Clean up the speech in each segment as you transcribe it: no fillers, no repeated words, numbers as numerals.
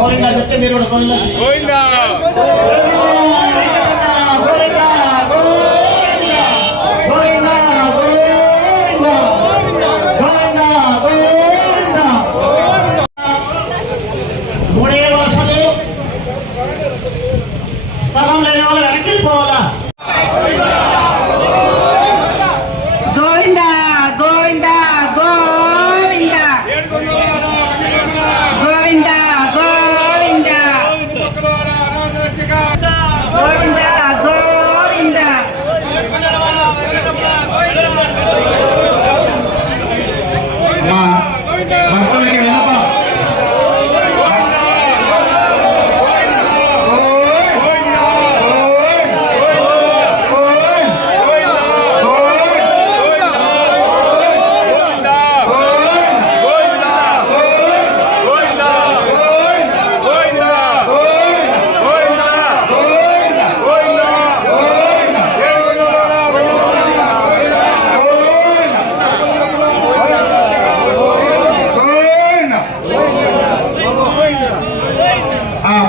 గోవిందా చెప్తే మీరు కూడా గోవిందా గోవిందా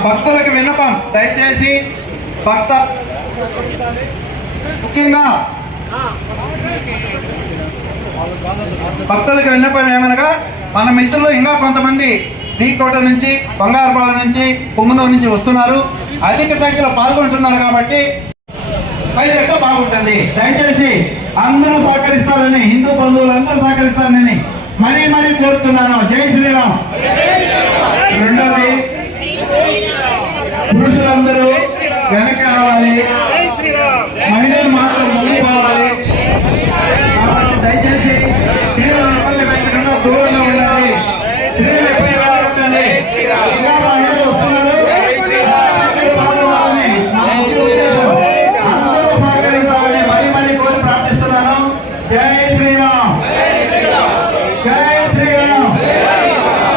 భక్తులకు విన్నపం, దయచేసి ముఖ్యంగా భక్తులకు విన్నపం ఏమనగా, మన మిత్రులు ఇంకా కొంతమంది ఢీకోట నుంచి, బంగారుపాలెం నుంచి, పొంగునూరు నుంచి వస్తున్నారు. అధిక సంఖ్యలో పాల్గొంటున్నారు కాబట్టి పైసెట్టో బాగుంటుంది. దయచేసి అందరూ సహకరిస్తారని, హిందూ బంధువులు అందరూ సహకరిస్తారని మరీ మరీ కోరుతున్నాను. జై శ్రీరామ్. రెండోది, పురుషులందరూ వెనక రావాలి, మహిళలు మాత్రం ముందుకు రావాలి. కాబట్టి దయచేసి స్త్రీలను ఇబ్బంది పెట్టకుండా దూరంలో ఉండాలి. స్త్రీలు ఎప్పుడు రావాలండి, ఇంకా మహిళలు వస్తున్నారు. అందరూ సహకరించాలని మరీ మరీ కోరి ప్రార్థిస్తున్నాను. జై శ్రీరామ్. జై శ్రీరామ్. జై శ్రీరామ్. జై శ్రీరామ్.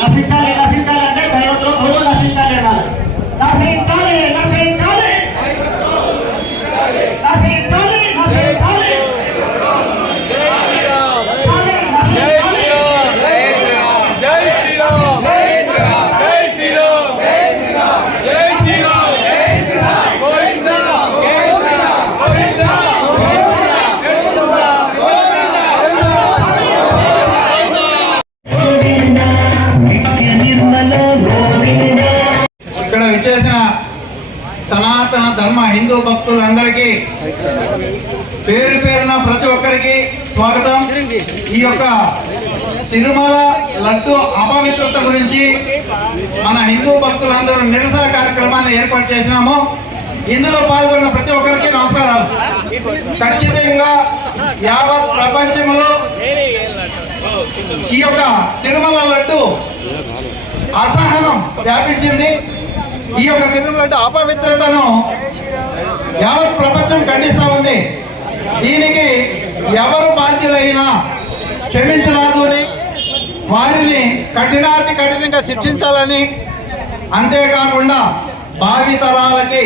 నశించాలి, నశించాలంటే దైవద్రోహులు నశించాలి, నశించాలి, నశించాలి, నశించాలి, నశించాలి. విచ్చేసిన సనాతన ధర్మ హిందూ భక్తులందరికీ పేరు పేరున ప్రతి ఒక్కరికి స్వాగతం. ఈ యొక్క తిరుమల లడ్డు అపవిత్రత గురించి మన హిందూ భక్తులందరూ నిరసన కార్యక్రమాన్ని ఏర్పాటు చేసినాము. ఇందులో పాల్గొన్న ప్రతి ఒక్కరికి నమస్కారాలు. ఖచ్చితంగా యావత్ ప్రపంచంలో ఈ యొక్క తిరుమల లడ్డు అసహనం వ్యాపించింది. ఈ యొక్క తిరుమల లడ్డు అపవిత్రతను యావత్ ప్రపంచం ఖండిస్తూ ఉంది. దీనికి ఎవరు బాధ్యులైనా క్షమించరాదు అని, వారిని కఠినాతి కఠినంగా శిక్షించాలని, అంతేకాకుండా భావితరాలకి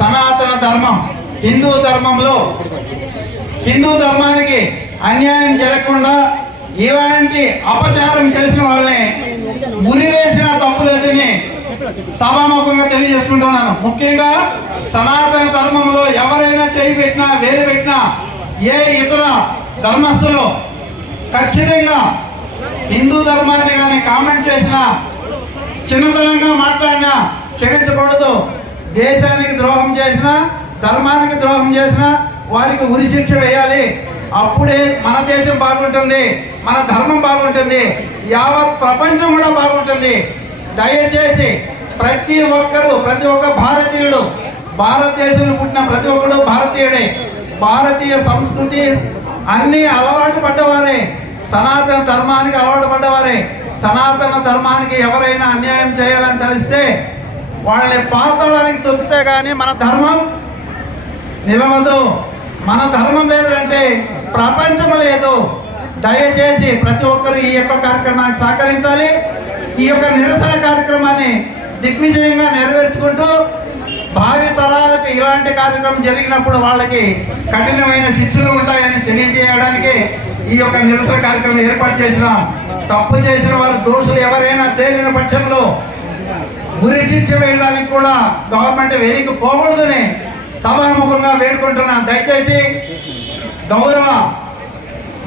సనాతన ధర్మం హిందూ ధర్మానికి అన్యాయం జరగకుండా ఇలాంటి అపచారం చేసిన వాళ్ళని ఉరివేసిన తప్పులేదని సభాముఖంగా తెలియజేసుకుంటున్నాను. ముఖ్యంగా సనాతన ధర్మంలో ఎవరైనా చేయి పెట్టినా వేలు పెట్టినా ఏ ఇతర ధర్మస్థులు ఖచ్చితంగా హిందూ ధర్మాన్ని కానీ కామెంట్ చేసినా, చిన్నతనంగా మాట్లాడినా క్షమించకూడదు. దేశానికి ద్రోహం చేసినా, ధర్మానికి ద్రోహం చేసినా వారికి ఉరి శిక్ష వేయాలి. అప్పుడే మన దేశం బాగుంటుంది, మన ధర్మం బాగుంటుంది, యావత్ ప్రపంచం కూడా బాగుంటుంది. దయచేసి ప్రతి ఒక్క భారతీయుడు, భారతదేశంలో పుట్టిన ప్రతి ఒక్కడు భారతీయుడే. భారతీయ సంస్కృతి అన్ని అలవాటు పడ్డవారే, సనాతన ధర్మానికి అలవాటు పడ్డవారే. సనాతన ధర్మానికి ఎవరైనా అన్యాయం చేయాలని తెలిస్తే వాళ్ళని పాతాళానికి తొక్కితే కానీ మన ధర్మం నిలవదు. మన ధర్మం లేదంటే ప్రపంచం లేదు. దయచేసి ప్రతి ఒక్కరు ఈ యొక్క కార్యక్రమానికి సహకరించాలి. ఈ యొక్క నిరసన కార్యక్రమాన్ని దిగ్విజయంగా నెరవేర్చుకుంటూ భావి తరాలకు ఇలాంటి కార్యక్రమం జరిగినప్పుడు వాళ్ళకి కఠినమైన శిక్షలు ఉంటాయని తెలియజేయడానికి ఈ యొక్క నిరసన కార్యక్రమం ఏర్పాటు చేసినాం. తప్పు చేసిన వారు, దోషులు ఎవరైనా తేలిన పక్షంలో ఉరి శిక్ష వేయడానికి కూడా గవర్నమెంట్ వెనక్కి పోకూడదని సభాముఖంగా వేడుకుంటున్నాం. దయచేసి గౌరవ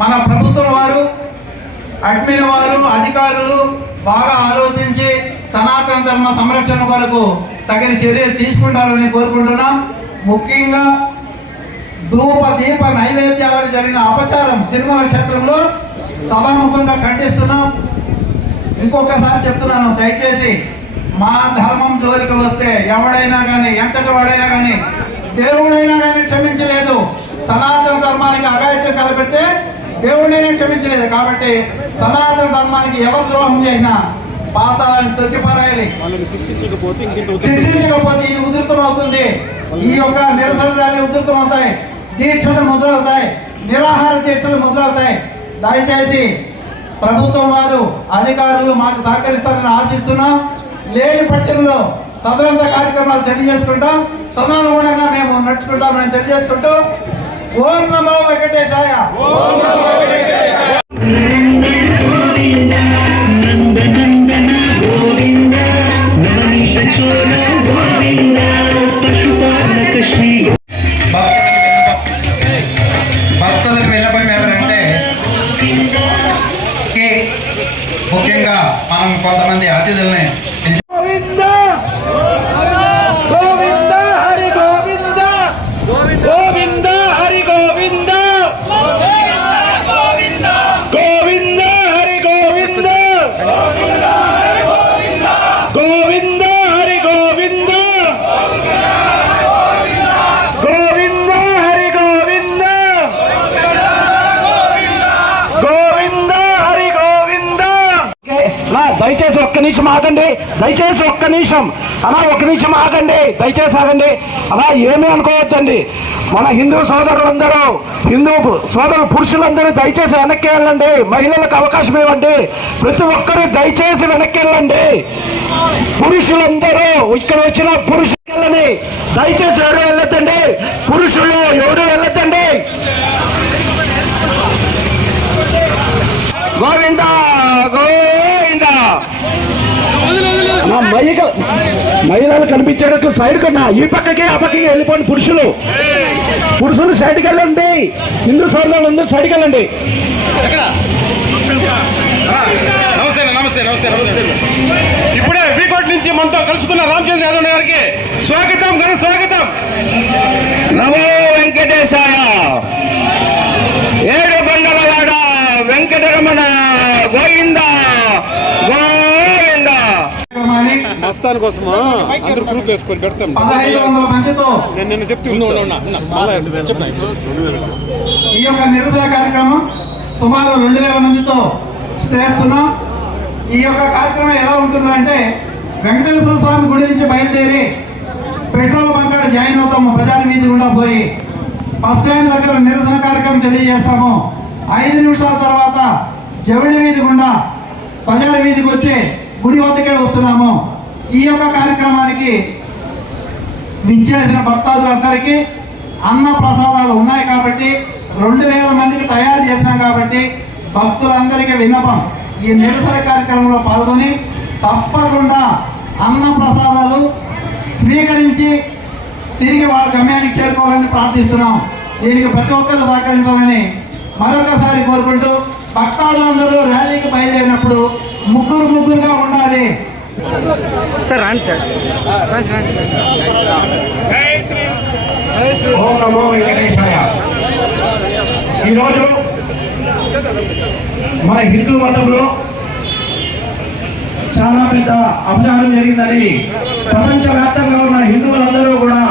మన ప్రభుత్వం వారు, అడ్మిన్ వారు, అధికారులు బాగా ఆలోచించి సనాతన ధర్మ సంరక్షణ కొరకు తగిన చర్యలు తీసుకుంటారని కోరుకుంటున్నాం. ముఖ్యంగా ధూప దీప నైవేద్యాలకు జరిగిన అపచారం తిరుమల క్షేత్రంలో సభాముఖంగా ఖండిస్తున్నాం. ఇంకొకసారి చెప్తున్నాను, దయచేసి మా ధర్మం జోలికి వస్తే ఎవడైనా కానీ, ఎంతటి వాడైనా కానీ, దేవుడైనా కానీ క్షమించలేదు. సనాతన ధర్మానికి అఘాయిత్యం కలపెడితే దేవుడైనా క్షమించలేదు. కాబట్టి సనాతన ధర్మానికి ఎవరు ద్రోహం చేసినా పాతాళాన్ని తొక్కిపారాయాలి. శిక్షించకపోతే ఇది ఉధృతం అవుతుంది. ఈ యొక్క నిరసన ర్యాలీ ఉధృతం అవుతాయి, దీక్షలు మొదలవుతాయి, నిరాహార దీక్షలు మొదలవుతాయి. దయచేసి ప్రభుత్వం వారు, అధికారులు మాకు సహకరిస్తారని ఆశిస్తున్నాం. లేని పక్షంలో తదనంత కార్యక్రమాలు తెలియజేసుకుంటాం, తదనుగుణంగా మేము నడుచుకుంటామని తెలియజేసుకుంటూ ఓం నమో వెంకటేశాయ. భక్తులకు విన్నపం ఎవరంటే, ముఖ్యంగా మనం కొంతమంది అతిథుల్ని దయచేసి ఒక్క నిమిషం ఆగండి, దయచేసి ఒక్క నిమిషం అలా ఒక్క నిమిషం ఆగండి, దయచేసి ఆగండి. అలా ఏమీ అనుకోవద్దండి. మన హిందూ సోదరులందరూ, హిందూ సోదరు పురుషులందరూ దయచేసి వెనక్కి వెళ్ళండి. మహిళలకు అవకాశం ఇవ్వండి. ప్రతి ఒక్కరూ దయచేసి వెనక్కి వెళ్ళండి. పురుషులందరూ ఇక్కడ వచ్చిన పురుషులు వెళ్ళండి, దయచేసి ఎవరు వెళ్ళొద్దండి. పురుషులు ఎవరు వెళ్ళొద్దండి. గోవిందా గోవిందా. మహిళలు కనిపించేటట్లు సైడ్ కన్నా ఈ పక్కకి ఆ పక్కకి వెళ్ళిపోండి. పురుషులు సైడ్కి వెళ్ళండి. హిందూ సోదరులు అందరూ సైడ్కి వెళ్ళండి. నమస్తే. ఇప్పుడే వీకోట్ నుంచి మనతో కలుసుకున్న రామచంద్ర యాదవ్ గారికి స్వాగతం, ఘన స్వాగతం. నమో వెంకటేశాయ. ఏడుకొండలవాడ వెంకటరమణ గోవింద గోవింద. మస్తాన్ కోసమా అందరూ గ్రూప్ వేసుకొని పెడతాం. 1500 మందితో నేను చెప్తున్నా. ఈ యొక్క నిరసన కార్యక్రమం సుమారు 2000 మందితో చేస్తున్నాం. ఈ యొక్క కార్యక్రమం ఎలా ఉంటుందంటే, వెంకటేశ్వర స్వామి గుడి నుంచి బయలుదేరి పెట్రోల్ బంక్ కాడ జాయిన్ అవుతాము. ప్రజల వీధి గుండా పోయి బస్ స్టాండ్ దగ్గర నిరసన కార్యక్రమం తెలియజేస్తాము. 5 నిమిషాల తర్వాత జవిడి వీధి గుండా ప్రజల వీధికి వచ్చి గుడి వద్దకే వస్తున్నాము. ఈ యొక్క కార్యక్రమానికి విచ్చేసిన భక్తాదులందరికీ అన్న ప్రసాదాలు ఉన్నాయి కాబట్టి 2000 మందికి తయారు చేసినాం కాబట్టి భక్తులందరికీ విన్నపం, ఈ నిరసన కార్యక్రమంలో పాల్గొని తప్పకుండా అన్న ప్రసాదాలు స్వీకరించి తిరిగి వాళ్ళ గమ్యానికి చేరుకోవాలని ప్రార్థిస్తున్నాం. దీనికి ప్రతి ఒక్కరు సహకరించాలని మరొకసారి కోరుకుంటూ భక్తాదులందరూ ర్యాలీకి బయలుదేరినప్పుడు ముగ్గురుగా ఉండాలి. సార్ రాండి సార్. ఓం నమో వెంకటేశాయ. ఈరోజు మన హిందూ మతంలో చాలా పెద్ద అపచారం జరిగిందని ప్రపంచవ్యాప్తంగా ఉన్న హిందువులందరూ కూడా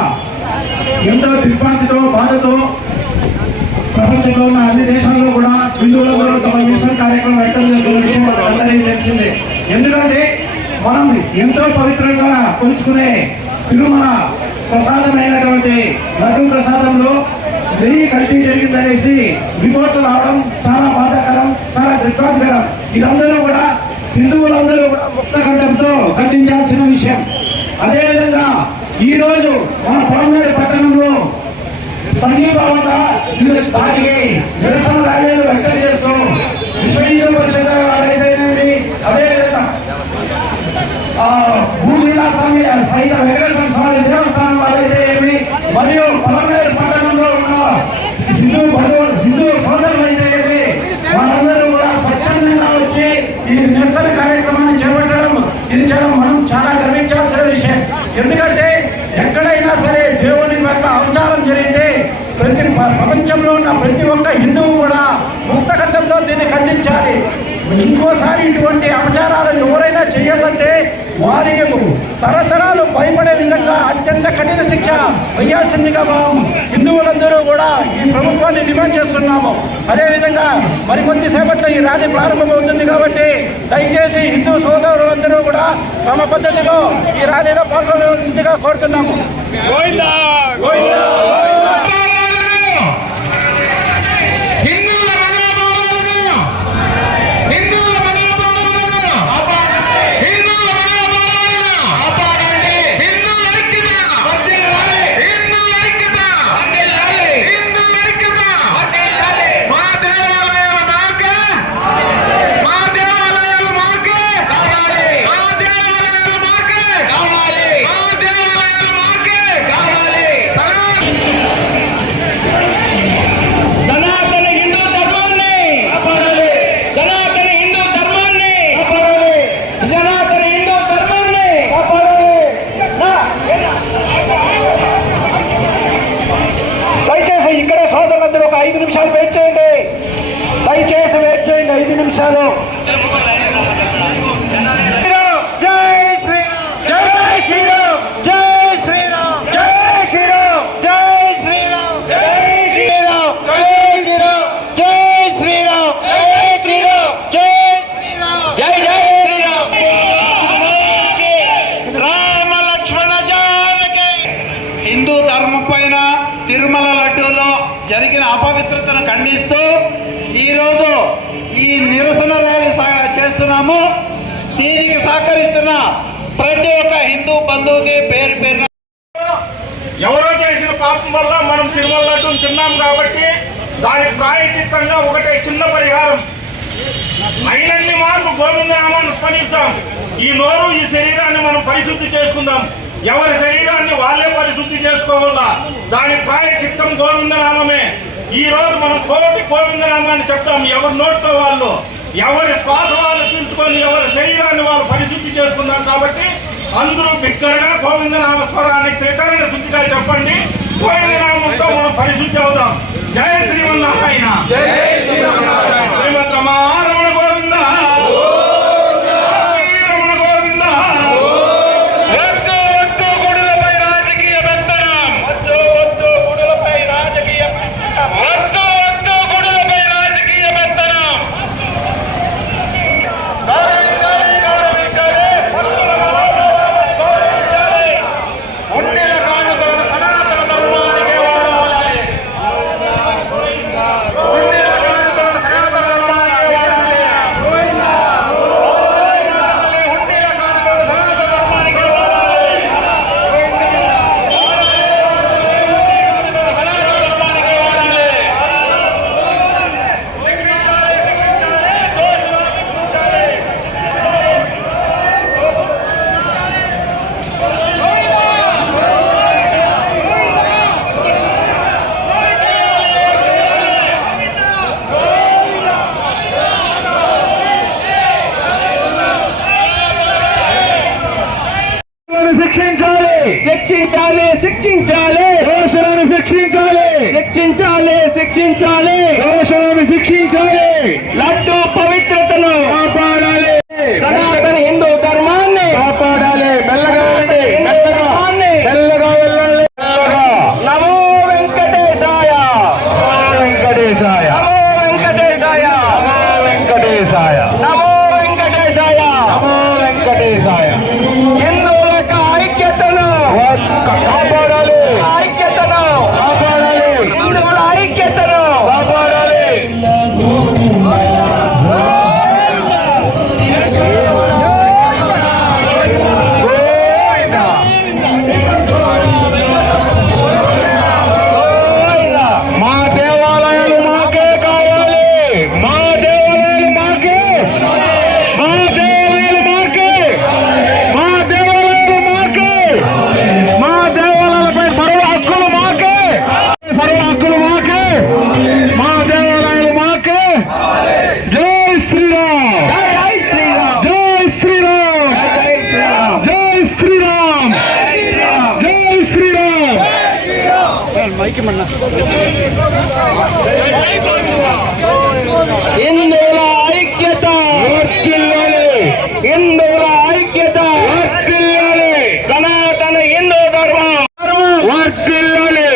ఎంతో దిగ్భ్రాంతితో బాధతో ప్రపంచంలో ఉన్న అన్ని దేశాల్లో కూడా హిందువులందరూ తమ మిషన్ కార్యక్రమం వ్యక్తం చేస్తున్న విషయం అందరికీ తెలిసిందే. ఎందుకంటే మనం ఎంతో పవిత్రంగా కొలుచుకునే తిరుమల ప్రసాదమైనటువంటి లడ్డూ ప్రసాదంలో నెయ్యి కల్తీ జరిగిందనేసి రిపోర్ట్లు రావడం చాలా బాధాకరం, చాలా దిగ్భ్రాంతికరం. ఇదందరూ కూడా హిందువులందరూ కూడా ముక్త కంఠంతో ఖండించాల్సిన విషయం. అదేవిధంగా ఈరోజు మన పొలంనేరు పట్టణంలో సంఘీభావంగా దానికి నిరసన ర్యాలీలు వ్యక్తం చేస్తూ విశ్వ హిందూ పరిషత్ వారైతేనేమి, అదేవిధంగా భూమిలాస్వామి సైత వెంకటేశ్వర స్వామి దేవస్థానం వారైతే ఏమి, మరియు పొలంనేరు పట్టణంలో ఉన్న హిందూ సోదరులు అయితే ఏమి, వాళ్ళందరూ కూడా స్వచ్ఛందంగా వచ్చి ఈ నిరసన కార్యక్రమాన్ని చేపట్టడం ఇది మనం చాలా గర్వించాల్సిన విషయం. ఎందుకంటే ఎక్కడైనా సరే దేవుని పట్ల అవచారం జరిగితే ప్రపంచంలో ఉన్న ప్రతి ఒక్క హిందువు కూడా ముక్తకంఠంతో దీన్ని ఖండించాలి. ఇంకోసారి ఇటువంటి అపచారాలు ఎవరైనా చేయాలంటే వారికి తరతరాలు భయపడే విధంగా అత్యంత కఠిన శిక్ష వేయాల్సిందిగా మనం హిందువులందరూ కూడా ఈ ప్రభుత్వాన్ని డిమాండ్ చేస్తున్నాము. అదేవిధంగా మరికొద్ది సేపట్లో ఈ ర్యాలీ ప్రారంభమవుతుంది కాబట్టి దయచేసి హిందూ సోదరులందరూ కూడా తమ పద్ధతిలో ఈ ర్యాలీలో పాల్గొనవలసిందిగా కోరుతున్నాము. సోదరులందరూ ఒక 5 నిమిషాలు వెయిట్ చేయండి. దయచేసి వెయిట్ చేయండి 5 నిమిషాలు. జై శ్రీరామ్, జై శ్రీరామ్, జై శ్రీరామ్, జై శ్రీరామ్, జై శ్రీరామ్, జై శ్రీరామ్, జై శ్రీరామ్, జై శ్రీరామ్, జై శ్రీరామ్, జై శ్రీరామ్, జై జై శ్రీరామ్. రామ లక్ష్మణ జానకి. హిందూ ధర్మం పైన తిరుమల లడ్డూలో జరిగిన అపవిత్రతను ఖండిస్తూ ఈరోజు ఈ నిరసన ర్యాలీ చేస్తున్నాము. దీనికి సహకరిస్తున్న ప్రతి ఒక్క హిందూ బంధువుకి పేరు పేరున ఎవరో చేసిన పాపం వల్ల మనం తిరుమల లడ్డూని తిన్నాం కాబట్టి దానికి ప్రాయచిత్తంగా ఒకటే చిన్న పరిహారం. అయినన్ని మార్లు గోవిందనామాన్ని స్మరిస్తాం. ఈ నోరు ఈ శరీరాన్ని మనం పరిశుద్ధి చేసుకుందాం. ఎవరి శరీరాన్ని వాళ్ళే పరిశుద్ధి చేసుకోవాలా. దాని ప్రాయచిత్తం గోవిందనామమే. ఈ రోజు మనం కోటి గోవిందనామాన్ని చెప్తాం. ఎవరి నోటితో వాళ్ళు, ఎవరి శ్వాస వాళ్ళు పీల్చుకొని ఎవరి శరీరాన్ని వాళ్ళు పరిశుద్ధి చేసుకుందాం. కాబట్టి అందరూ బిగ్గరగా గోవిందనామ స్వరాన్ని త్రికరణ శుద్ధిగా చెప్పండి. గోవిందనామంతో మనం పరిశుద్ధి అవుతాం. జై శ్రీమన్నారాయణ, శ్రీమద్ రమారమణ గోవింద, రమణ గోవింద. వద్దు వద్దు గుడులపై రాజకీయ పెత్తనం, వద్దు వద్దు గుడులపై రాజకీయ పెత్తనం, వద్దు వద్దు గుడులపై రాజకీయ పెత్తనం. గౌరవించాలి, గౌరవించాలి, గౌరవించాలి. ఉండేల కానుకలను సనాతన ధర్మానికే వాడాలి. ఉండేల శిక్షించాలి శిక్షించాలి దోషులను శిక్షించాలి శిక్షించాలి శిక్షించాలి దోషులను శిక్షించాలి లడ్డు పవిత్రతను కాపాడాలి సనాతన హిందూ ధర్మాన్ని కాపాడాలి మెల్లగా వెళ్ళండి మెల్లగా మెల్లగా వెళ్ళండి మెల్లగా నమో వెంకటేశాయ నమో వెంకటేశాయ నమో వెంకటేశాయ నమో వెంకటేశాయ నమో వెంకటేశాయ నమో వెంకటేశాయ హిందువుల యొక్క ఐక్యతను కాపాడాలి ఐక్యతను కాపాడాలి హిందువుల ఐక్యతను కాపాడాలి మా దేవాలయాలు మాకే కావాలి మా దేవాలయాలు మాకే మా దేవాలయాలు మాకే మా దేవాలయాలు మాకే మా దేవాలయాలపై సర్వ హక్కులు మాకే సర్వ హక్కులు మాకే మా దేవాలయాలు మాకే జై శ్రీరామ్ జై శ్రీరామ్ జై శ్రీరామ్ జై శ్రీరామ్ జై శ్రీరామ్ జై శ్రీరామ్ హిందువుల ఐక్యత వర్ధిల్లాలి హిందువుల ఐక్యత వర్ధిల్లాలి సనాతన హిందూ ధర్మం వర్ధిల్లాలి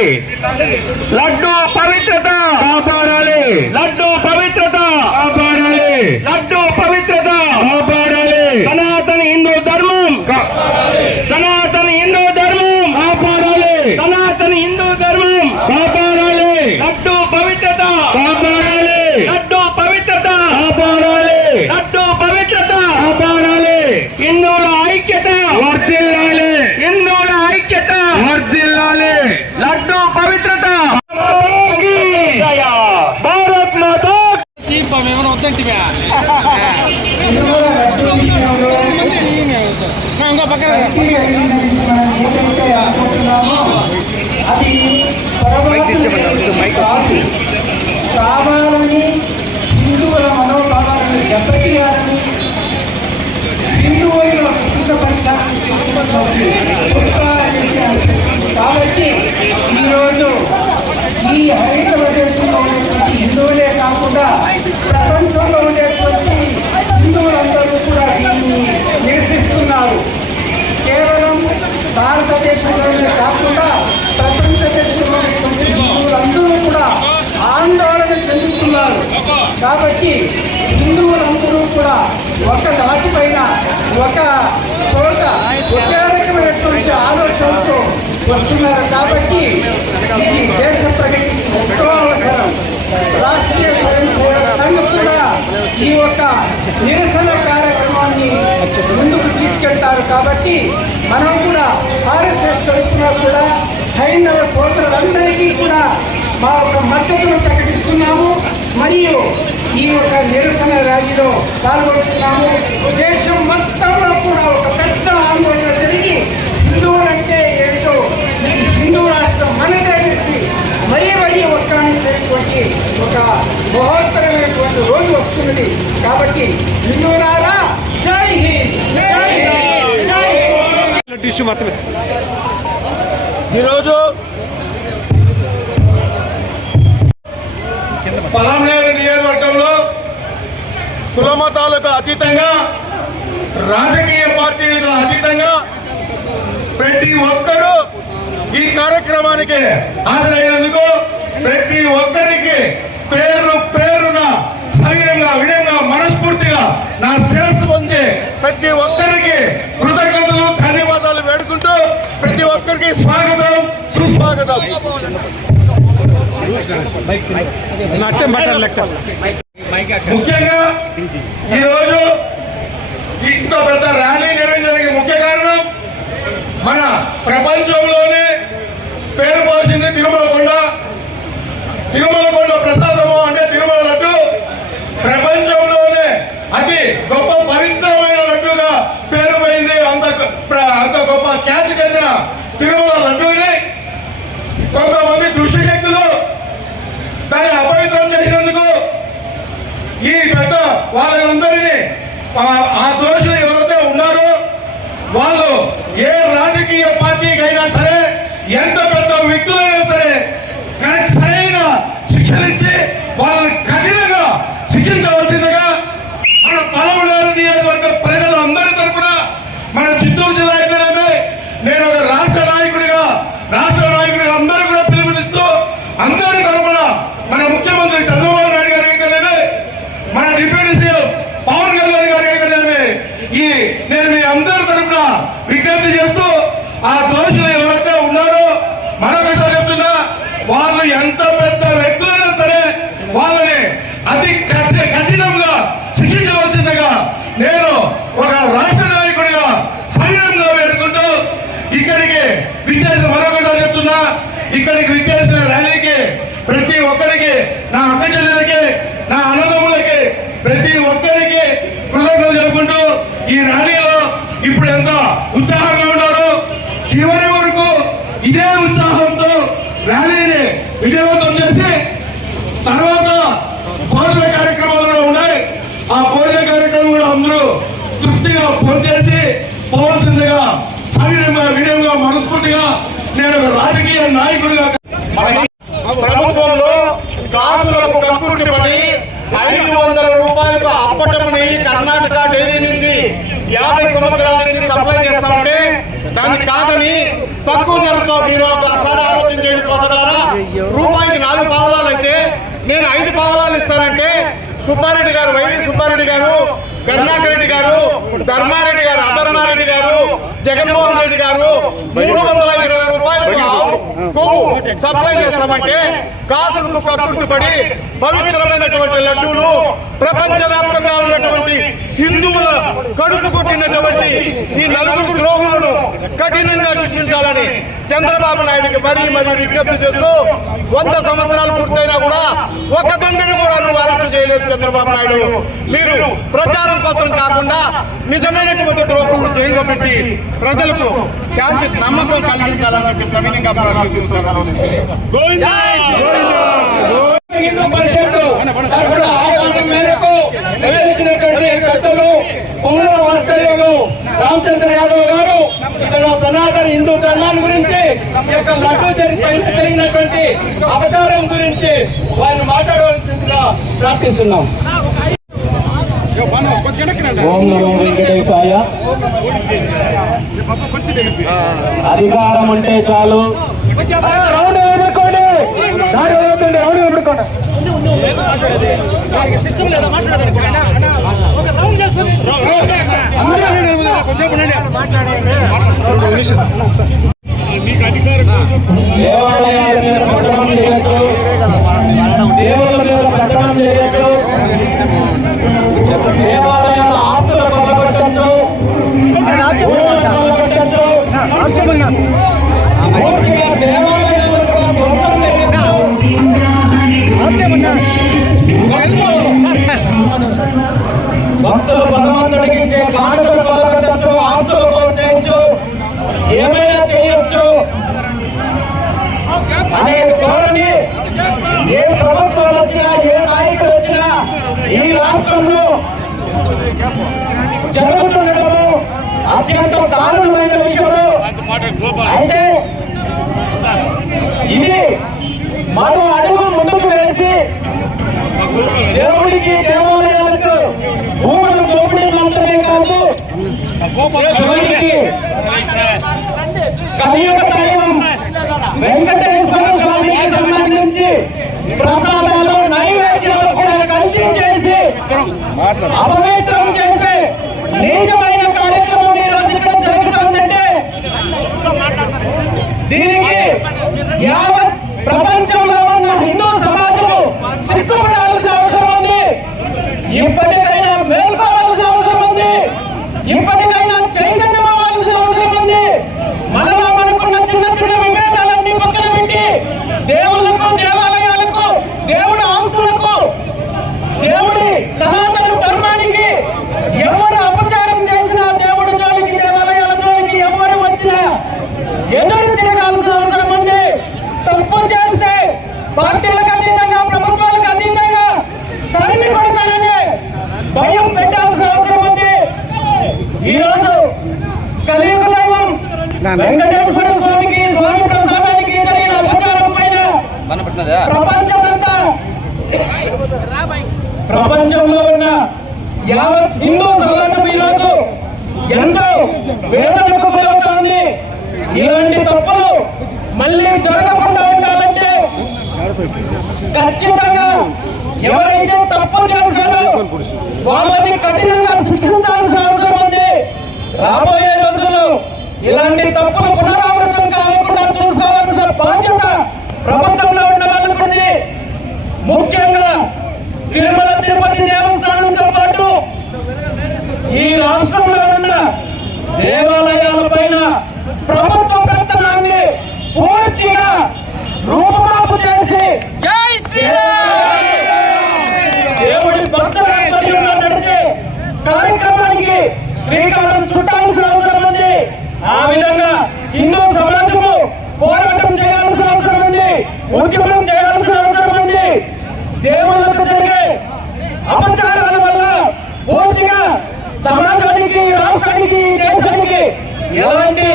లడ్డు పవిత్రత కాపాడాలి లడ్డు పవిత్రత కాపాడాలి లడ్డు పవిత్రత కాపాడాలి సనాతన హిందూ ధర్మం సనాతన హిందూ ధర్మం కాపాడాలి సనాతన హిందూ ధర్మం కాపాడాలి లడ్డు పవిత్రత కాపాడాలి లడ్డు పవిత్రత కాపాడాలి లడ్డు పవిత్రత కాపాడాలి హిందువుల ఐక్యత వర్ధిల్లాలి హిందువుల ఐక్యత వర్ధిల్లాలి లడ్డు పవిత్రత భారత్ మాతా ఏమైనా వద్దంటే ఇంకా పక్కన కావాలని హిందువుల మనోభావాలను దెబ్బతీయాలని హిందువులను కించపరచాలని కాబట్టి ఈరోజు ఈ హైందవ దేశంలో ఉన్నటువంటి హిందువులే కాకుండా ప్రపంచంలో ఉండేటువంటి హిందువులందరూ కూడా దీన్ని నిరసిస్తున్నారు. కేవలం భారతదేశంలోనే కాకుండా ప్రపంచ దేశంలో హిందువులందరూ కూడా ఆందోళన చెందుతున్నారు. కాబట్టి హిందువులందరూ కూడా ఒక దాటిపైన ఒక చోట ఒకే రకమైనటువంటి ఆలోచనతో వస్తున్నారు. కాబట్టి ఇది దేశ ప్రగతికి ఎంతో అవసరం. రాష్ట్రీయ స్వయం సేవక సంఘం కూడా ఈ యొక్క నిరసన కార్యక్రమాన్ని ముందుకు తీసుకెళ్తారు. కాబట్టి మనం కూడా ఆర్ఎస్ఎస్ తరఫున కూడా హైందవ సోదరులందరికీ కూడా మా యొక్క మద్దతును ప్రకటిస్తున్నాము. మరియు ఈ యొక్క నిరసన ర్యాలీలో పాల్గొంటున్నాము. దేశం మొత్తంలో కూడా ఒక పెద్ద ఆందోళన జరిగి హిందువులంటే ఏమిటో ఈ హిందూ రాష్ట్రం మనదే అనేసి మరీ ఒక్కానించేటువంటి ఒక మహోత్తరమైనటువంటి రోజు వస్తున్నది. కాబట్టి హిందువులారా జై హింద్ జై హింద్ జై హింద్. ఈరోజు పలామనేరు నియోజకవర్గంలో కులమతాలకు అతీతంగా రాజకీయ పార్టీలకు అతీతంగా ప్రతి ఒక్కరూ ఈ కార్యక్రమానికి హాజరైనందుకు ప్రతి ఒక్కరికి పేరు పేరున సవినంగా వినయంగా మనస్ఫూర్తిగా నా శిరస్సు పొంది ప్రతి ఒక్కరికి కృతజ్ఞతలు ధన్యవాదాలు వేడుకుంటూ ప్రతి ఒక్కరికి స్వాగతం సుస్వాగతం. ముఖ్యంగా ఈరోజు ఇంత పెద్ద ర్యాలీ నిర్వహించడానికి ముఖ్య కారణం మన ప్రపంచంలోనే పేరు పోసింది తిరుమల కొండ ప్రసాదము అంటే తిరుమల లడ్డు ప్రపంచంలోనే అతి గొప్ప పవిత్రమైన లడ్డుగా పేరు పోయింది. అంత గొప్ప ఖ్యాతి చెందిన తిరుమల లడ్డూని కొంతమంది దుష్టశక్తులు దాన్ని అపవిత్రం చేసినందుకు ఈ పెద్ద వాళ్ళందరినీ ఆ దోషులు ఎవరైతే ఉన్నారో వాళ్ళు ఏ రాజకీయ పార్టీకైనా సరే ఎంత పెద్ద వ్యక్తులైనా సరే సరైన శిక్షణ ఇచ్చి వాళ్ళని కఠినంగా శిక్షించవలసిందిగా మన పలమనేరు నియోజకవర్గ ప్రజలు అందరి తరఫున మన చిత్తూరు జిల్లా అయితేనే నేను ఒక రాష్ట్ర నాయకుడిగా అందరూ కూడా పిలుపునిస్తూ అందరి తరఫున మన ముఖ్యమంత్రి చంద్రబాబు నాయుడు గారు అయితేనే మన డిప్యూటీ సీఎం పవన్ కళ్యాణ్ గారు అయితేనే నేను మీ అందరి తరఫున విజ్ఞప్తి చేస్తూ ఆ దోషులు ఎవరైతే ఉన్నారో మరొకసారి చెప్తున్నా వాళ్ళు ఎంత పెద్ద వ్యక్తులైనా సరే వాళ్ళని అతి కఠినంగా శిక్షించవలసిందిగా నేను ఒక రాష్ట్ర నాయకుడిగా సవినయంగా వేడుకుంటూ ఇక్కడికి విచ్చేసిన మరొకసారి చెప్తున్నా ఇక్కడికి విచ్చేసిన ర్యాలీకి ప్రతి ఒక్కరికి నా అక్క చెల్లెలకి నా అన్నదమ్ములకి ప్రతి ఒక్కరికి కృతజ్ఞతలు చెప్పుకుంటూ ఈ ర్యాలీలో ఇప్పుడు ఎంత ఉత్సాహంగా ఉన్నారు చివరి వరకు ఇదే ఉత్సాహంతో ర్యాలీని విజయవంతం చేసి తర్వాత భోజన కార్యక్రమాలు కూడా ఉన్నాయి ఆ భోజన కార్యక్రమం కూడా అందరూ తృప్తిగా ఫోన్ చేసి పోవాల్సిందిగా వినయంగా మనస్ఫూర్తిగా నేను ఒక రాజకీయ నాయకుడిగా ప్రభుత్వంలో కాసులకు కక్కుర్తి పడి 500 రూపాయలకు అప్పటమని కర్ణాటక డైరీ నుంచి 50 సంవత్సరాల నుంచి సప్లై చేస్తామంటే దాన్ని కాదని తక్కువ ధరతో మీరు ఒకసారి ఆలోచన చేయండి సోదరులారా. రూపాయికి 4 పావలాలు అయితే నేను 5 పావలాలు ఇస్తానంటే సుబ్బారెడ్డి గారు, వైవి సుబ్బారెడ్డి గారు, కరుణాకర్ రెడ్డి గారు, ధర్మారెడ్డి గారు, అధర్మారెడ్డి గారు, జగన్మోహన్ రెడ్డి గారు 320 రూపాయలకు కొవ్వు సప్లై చేస్తామంటే కాసులకు కక్కుర్తి పడి పవిత్రమైనటువంటి లడ్డూలు ప్రపంచవ్యాప్తంగా ఉన్నటువంటి హిందువుల కడుపు కొట్టినటువంటి ఈ 4 ద్రోహులను కఠినంగా శిక్షించాలని చంద్రబాబు నాయుడికి మరీ విజ్ఞప్తి చేస్తూ 100 సంవత్సరాలు పూర్తయినా కూడా ఒక దొంగను కూడా నువ్వు అరెస్టు చేయలేదు చంద్రబాబు నాయుడు. మీరు ప్రచారం కోసం కాకుండా నిజమైనటువంటి ద్రోహులను జైల్లో పెట్టి ప్రజలకు శాంతి నమ్మకం కలిగించాలని చెప్పి సవినయంగా ప్రార్థిస్తున్నాను. హిందూ పరిషత్తు తరఫున ఆదేశం మేరకు నిర్దేశించినటువంటి పెద్దలు పొంగుల వాస్తవ్యులు రామచంద్ర యాదవ్ గారు ఇక్కడ సనాతన హిందూ ధర్మాన్ని గురించి ఈ యొక్క లడ్డూ జరిగినటువంటి అవతారం గురించి వారిని మాట్లాడవలసిందిగా ప్రార్థిస్తున్నాం. ఓం నమో వెంకటేశాయ. అధికారం అంటే చాలు రౌండ్ ఎదుర్కోండి, దారి వదలొద్దండి, రౌండ్ ఎదుర్కోండి. దేవాలయాల మీద పట్టణం చేయొచ్చు, దేవుళ్ళ మీద పట్టణం చేయొచ్చు, దేవాలయాల ఆస్తుల కొల్లగొట్టచ్చు, కొల్లగొట్టచ్చు, పూర్తిగా దేవాలయాలు కూడా ధ్వంసం చేయొచ్చు. భక్తులు భగవంతుడికి ఇచ్చే కానుకలు కొల్లగొట్టచ్చు, ఆస్తులు కొట్టచ్చు, ఏమైనా చేయొచ్చు అనే ధోరణి ఏ ప్రభుత్వాలు వచ్చినా ఏ నాయకులు వచ్చినా ఈ రాష్ట్రంలో జరుగుతుండటము అత్యంత దారుణమైన విషయము. అయితే ఇది మరో అడుగు ముందుకు వేసి దేవుడికి దేవాలయాలకు భూముల దోపిడీ మాత్రమే కాదు, చివరికి కలియుగ దైవం వెంకటేశ్వర స్వామికి సంబంధించి ప్రసాదాలు నైవేద్యాలు కూడా కల్పించేసి అపవిత్రం చేసే నీచమైన కార్యక్రమం ఈ రోజు ఇక్కడ జరుగుతుందంటే దీనికి యావత్ ప్రపంచంలో ఉన్న హిందూ సమాజం సిగ్గుపడాల్సిన అవసరం ఉంది. ఇప్పటికైనా మేల్కోవాల్సిన అవసరం ఉంది. ఇప్పటికైనా చైతన్యం అవ్వాల్సిన అవసరం ఉంది. మనలో మనకున్న చిన్న చిన్న విభేదాలన్నీ పక్కన పెట్టి దేవుళ్లకు, దేవాలయాలకు, దేవుడి ఆస్తులకు, దేవుడి సనాతన ధర్మానికి ఎవరు అపచారం చేసినా, దేవుడి జోలికి, దేవాలయాల జోలికి ఎవరు వచ్చినా ఎదురు తిరగాల్సిన అవసరం ఉంది. తప్పు చేస్తే పార్టీలకు అతీతంగా, ప్రభుత్వాలకు అతీతంగా తరిమి కొడతానని భయం పెట్టాల్సిన అవసరం ఉంది. ఈరోజు కలియుగ దైవం వెంకటేశ్వర స్వామికి స్వామి ప్రసాద ప్రపంచమంతా ప్రపంచంలో ఉన్న యావత్ హిందూ సమాజం ఈరోజు ఎంతో వేదనకు గురవుతోంది. ఇలాంటి తప్పులు మళ్ళీ జరగకుండా ఉండాలంటే ఖచ్చితంగా ఎవరైతే తప్పు చేశారో వాళ్ళని కఠినంగా శిక్షించాల్సిన అవసరం ఉంది. రాబోయే రోజుల్లో ఇలాంటి తప్పులు పునరావృతం కాకుండా చూసుకోవాల్సిన బాధ్యత ప్రభుత్వంలో ఉన్న వాళ్ళకు ఉంది. ముఖ్యంగా తిరుమల తిరుపతి దేవస్థానంతో పాటు ఈ రాష్ట్రంలో ఉన్న దేవాలయాల పైన ప్రభుత్వ పెత్తనాన్ని పూర్తిగా రూపుమాపు చేసి దేవుడి భక్తుల ఆధ్వర్యంలో నడిచే కార్యక్రమానికి శ్రీకారం చుట్టాల్సిన అవసరం ఉంది. ఆ విధంగా హిందూ సమాజము పోరాటం చేయాల్సిన అవసరం ఉంది, ఉద్యమం చేయాల్సిన అవసరం ఉంది. దేవుళ్ళకు జరిగే అపచారాల వల్ల పూర్తిగా సమాజానికి, రాష్ట్రానికి, దేశానికి ఎలాంటి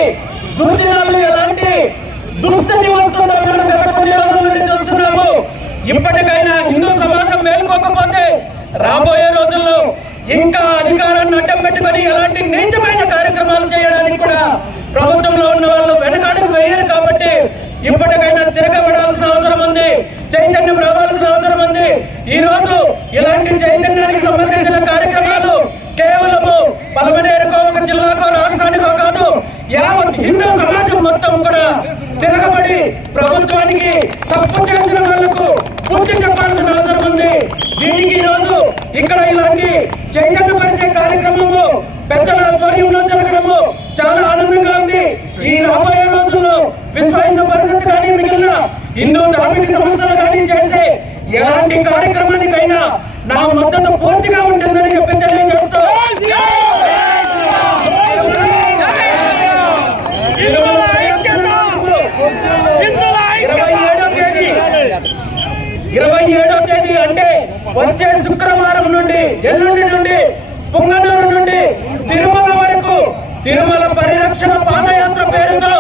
దుర్దినాలు, ఎలాంటి దుస్థితి వస్తుందో మనం గత కొన్ని రోజుల నుండి చూస్తున్నాము. ఇప్పటికైనా హిందూ సమాజం మేలుకోకపోతే రాబోయే రోజుల్లో ఇంకా అధికారాన్ని అడ్డం పెట్టుకొని ఎలాంటి నీచమైన కార్యక్రమాలు చేయడానికి కూడా ప్రభుత్వంలో ఉన్న వాళ్ళు వెనకాడుకు వేయరు. కాబట్టి ఇప్పటికైనా తిరగబడాల్సిన అవసరం ఉంది, చైతన్యం రావాల్సిన అవసరం ఉంది. ఈ రోజు ఇలాంటి చైతన్యానికి సంబంధించిన కార్యక్రమాలు కేవలము పలమనేరుకో, ఒక జిల్లాకో, రాష్ట్రానికో కాదు, యావత్ హిందూ సమాజం మొత్తం కూడా తిరగబడి ప్రభుత్వానికి తప్పు చేసిన వాళ్లకు బుద్ధి చెప్పాల్సిన అవసరం ఉంది. దీనికి ఈ రోజు ఇక్కడ ఇలాంటి చైతన్యపరిచే కార్యక్రమము పెద్దల ఆధ్వర్యంలో జరగడము చాలా ఆనందంగా ఉంది. ఈ రాబోయే రోజుల్లో విశ్వ హిందూ పరిషత్ కానీ, మిగిలిన హిందూ ధార్మిక సంస్థలు కానీ చేసే ఎలాంటి కార్యక్రమానికైనా నా మద్దతు పూర్తిగా ఉంటుందని చెప్పి తెలియజేస్తూ 27వ తేదీ అంటే వచ్చే శుక్రవారం నుండి, ఎల్లుండి నుండి పుంగనూరు నుండి తిరుమల వరకు తిరుమల పరిరక్షణ పాదయాత్ర పేరుతో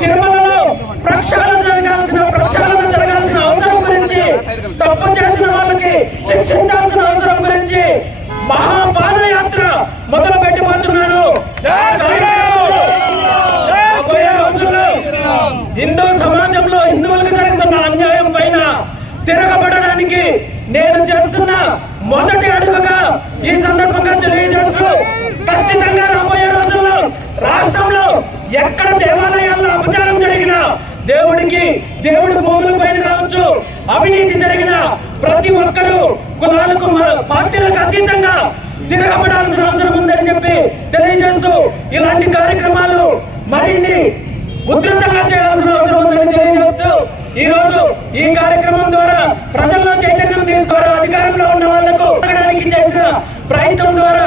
తిరుమలలో ప్రక్షాళన జరగాల్సిన అవసరం గురించి, తప్పు చేసిన వాళ్ళకి శిక్షించాల్సిన అవసరం గురించి మహాపాదయాత్ర మొదలు పెట్టబోతున్నాను. హిందూ సమాజంలో హిందువులకు జరుగుతున్న అన్యాయం పైన తిరగబడడానికి నేను చేస్తున్న మొదటి అడుగుగా ఈ సందర్భంగా తెలియజేస్తూ, ఖచ్చితంగా రాబోయే రోజుల్లో రాష్ట్రంలో ఎక్కడ దేవాలయాల్లో అపచారం జరిగినా, దేవుడి భూముల పైన కావచ్చు అవినీతి జరిగిన ప్రతి ఒక్కరూ కులాలకు, పార్టీలకు అతీతంగా తిరగబడాల్సిన అవసరం ఉందని చెప్పి తెలియజేస్తూ, ఇలాంటి కార్యక్రమాలు మరిన్ని ఉధృతంగా చేయాల్సిన అవసరం ఉందని తెలియజేస్తూ, ఈ రోజు ఈ కార్యక్రమం ద్వారా ప్రజల్లో చైతన్యం తీసుకోవడం, అధికారంలో ఉన్న వాళ్లకు చేసిన ప్రయత్నం ద్వారా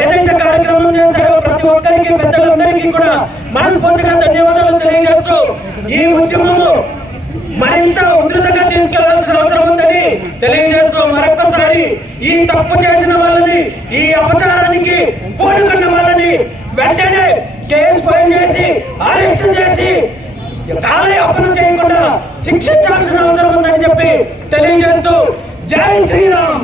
ఏదైతే కార్యక్రమం చేశారో ప్రతి ఒక్కరికి, పెద్దలందరికీ కూడా మనస్ఫూర్తిగా ధన్యవాదాలు తెలియజేస్తూ, ఈ ఉద్యమము మరింత ఉధృతంగా తీసుకెళ్లాల్సిన అవసరం ఉందని తెలియజేస్తూ, మరొకసారి ఈ తప్పు చేసిన వాళ్ళని, ఈ అపచారానికి పూనుకున్న వాళ్ళని వెంటనే కేసు ఫైల్ చేసి అరెస్ట్ చేసి కాలయాపన చేయకుండా శిక్షించాల్సిన అవసరం ఉందని చెప్పి తెలియజేస్తూ, జై శ్రీరామ్.